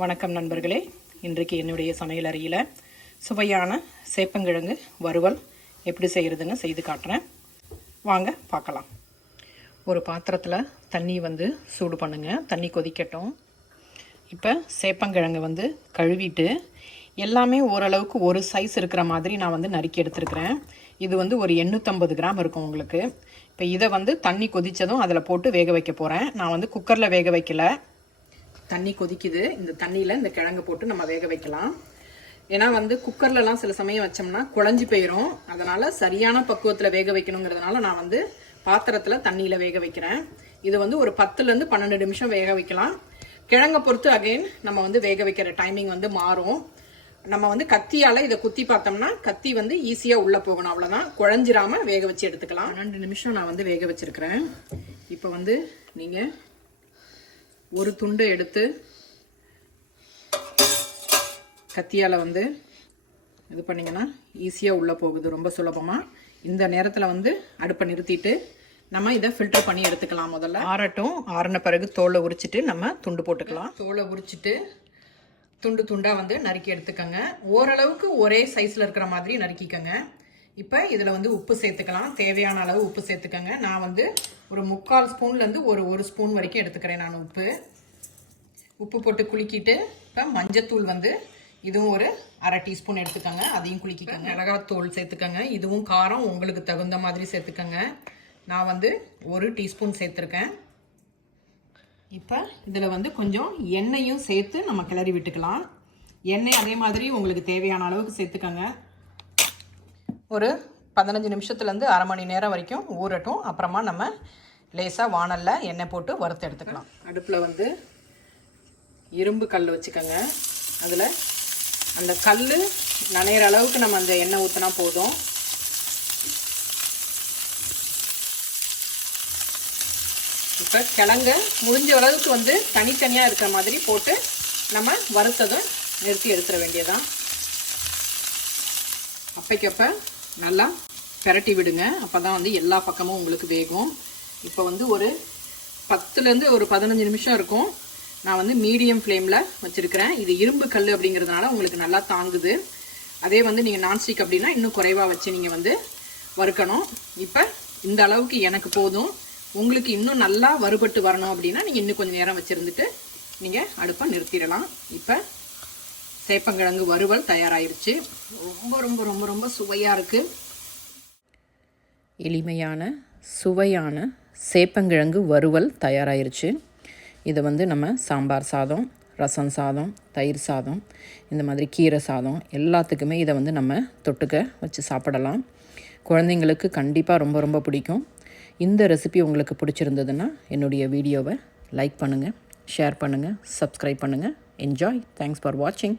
வணக்கம் நண்பர்களே. இன்றைக்கு என்னுடைய சமையல் அறையில் சுவையான சேப்பங்கிழங்கு வறுவல் எப்படி செய்கிறதுன்னு செய்து காட்டுறேன். வாங்க பார்க்கலாம். ஒரு பாத்திரத்தில் தண்ணி சூடு பண்ணுங்கள். தண்ணி கொதிக்கட்டும். இப்போ சேப்பங்கிழங்கு கழுவிட்டு எல்லாமே ஓரளவுக்கு ஒரு சைஸ் இருக்கிற மாதிரி நான் நறுக்கி எடுத்துருக்கிறேன். இது ஒரு 850 கிராம் இருக்கும் உங்களுக்கு. இப்போ இதை தண்ணி கொதித்ததும் அதில் போட்டு வேக வைக்க போகிறேன். நான் குக்கரில் வேக வைக்கல. தண்ணி கொதிக்குது. இந்த தண்ணியில் இந்த கிழங்கு போட்டு நம்ம வேக வைக்கலாம். ஏன்னா குக்கர்லலாம் சில சமயம் வச்சோம்னா குழஞ்சி போயிடும். அதனால் சரியான பக்குவத்தில் வேக வைக்கணுங்கிறதுனால நான் பாத்திரத்தில் தண்ணியில் வேக வைக்கிறேன். இது ஒரு 10லேருந்து 12 நிமிஷம் வேக வைக்கலாம். கிழங்கை பொறுத்து அகைன் நம்ம வேக வைக்கிற டைமிங் மாறும். நம்ம கத்தியால் இதை குத்தி பார்த்தோம்னா கத்தி ஈஸியாக உள்ளே போகணும். அவ்வளோதான். குழஞ்சிராமல் வேக வச்சு எடுத்துக்கலாம். 12 நிமிஷம் நான் வேக வச்சுருக்கிறேன். இப்போ நீங்கள் ஒரு துண்டை எடுத்து கத்தியால் இது பண்ணிங்கன்னா ஈஸியாக உள்ளே போகுது, ரொம்ப சுலபமாக. இந்த நேரத்தில் அடுப்பை நிறுத்திட்டு நம்ம இதை ஃபில்டர் பண்ணி எடுத்துக்கலாம். முதல்ல ஆறட்டும். ஆறின பிறகு தோலை உரிச்சிட்டு நம்ம துண்டு போட்டுக்கலாம். தோலை உரிச்சிட்டு துண்டு துண்டாக நறுக்கி எடுத்துக்கோங்க. ஓரளவுக்கு ஒரே சைஸில் இருக்கிற மாதிரி நறுக்கிக்கோங்க. இப்போ இதில் உப்பு சேர்த்துக்கலாம். தேவையான அளவு உப்பு சேர்த்துக்கோங்க. நான் ஒரு 3/4 ஸ்பூன்லேருந்து ஒரு ஸ்பூன் வரைக்கும் எடுத்துக்கிறேன் நான் உப்பு போட்டு குலுக்கிட்டு, இப்போ மஞ்சத்தூள் இதுவும் ஒரு 1/2 டீஸ்பூன் எடுத்துக்கோங்க. அதையும் குலுக்கிக்கோங்க. மிளகாத்தூள் சேர்த்துக்கோங்க. இதுவும் காரம் உங்களுக்கு தகுந்த மாதிரி சேர்த்துக்கோங்க. நான் 1 டீஸ்பூன் சேர்த்துருக்கேன். இப்போ இதில் கொஞ்சம் எண்ணெயும் சேர்த்து நம்ம கிளறி விட்டுக்கலாம். எண்ணெய் அதே மாதிரி உங்களுக்கு தேவையான அளவுக்கு சேர்த்துக்கோங்க. ஒரு 15 நிமிஷத்துலேருந்து அரை மணி நேரம் வரைக்கும் ஊறட்டும். அப்புறமா நம்ம லேசாக வானலில் எண்ணெய் போட்டு வறுத்து எடுத்துக்கலாம். அடுப்பில் இரும்பு கல் வச்சுக்கோங்க. அதில் அந்த கல் நனையிற அளவுக்கு நம்ம அந்த எண்ணெய் ஊற்றினா போதும். இப்போ கிழங்க முடிஞ்ச அளவுக்கு தனித்தனியாக இருக்கிற மாதிரி போட்டு நம்ம வறுத்ததும் நிறுத்தி எடுத்துட வேண்டியதான். அப்பைக்கப்போ நல்லா பெரட்டி விடுங்க. அப்போ தான் எல்லா பக்கமும் உங்களுக்கு வேகும். இப்போ ஒரு 10லேருந்து ஒரு 15 நிமிஷம் இருக்கும். நான் மீடியம் ஃப்ளேமில் வச்சுருக்கிறேன். இது இரும்பு கல் அப்படிங்கிறதுனால உங்களுக்கு நல்லா தாங்குது. அதே நீங்கள் நான்ஸ்டிக் அப்படின்னா இன்னும் குறைவாக வச்சு நீங்கள் வறுக்கணும். இப்போ இந்த அளவுக்கு எனக்கு போதும். உங்களுக்கு இன்னும் நல்லா வறுபட்டு வரணும் அப்படின்னா நீங்கள் இன்னும் கொஞ்சம் நேரம் வச்சுருந்துட்டு நீங்கள் அடுப்பை நிறுத்திடலாம். இப்போ சேப்பங்கிழங்கு வறுவல் தயாராகிருச்சு. ரொம்ப ரொம்ப ரொம்ப ரொம்ப சுவையாக இருக்குது. எளிமையான சுவையான சேப்பங்கிழங்கு வறுவல் தயாராகிருச்சு. இதை நம்ம சாம்பார் சாதம், ரசம் சாதம், தயிர் சாதம், இந்த மாதிரி கீரை சாதம் எல்லாத்துக்குமே இதை நம்ம தொட்டுக்க வச்சு சாப்பிடலாம். குழந்தைங்களுக்கு கண்டிப்பாக ரொம்ப ரொம்ப பிடிக்கும். இந்த ரெசிபி உங்களுக்கு பிடிச்சிருந்ததுன்னா என்னுடைய வீடியோவை லைக் பண்ணுங்கள், ஷேர் பண்ணுங்கள், சப்ஸ்கிரைப் பண்ணுங்கள். என்ஜாய். தேங்க்ஸ் ஃபார் வாட்சிங்.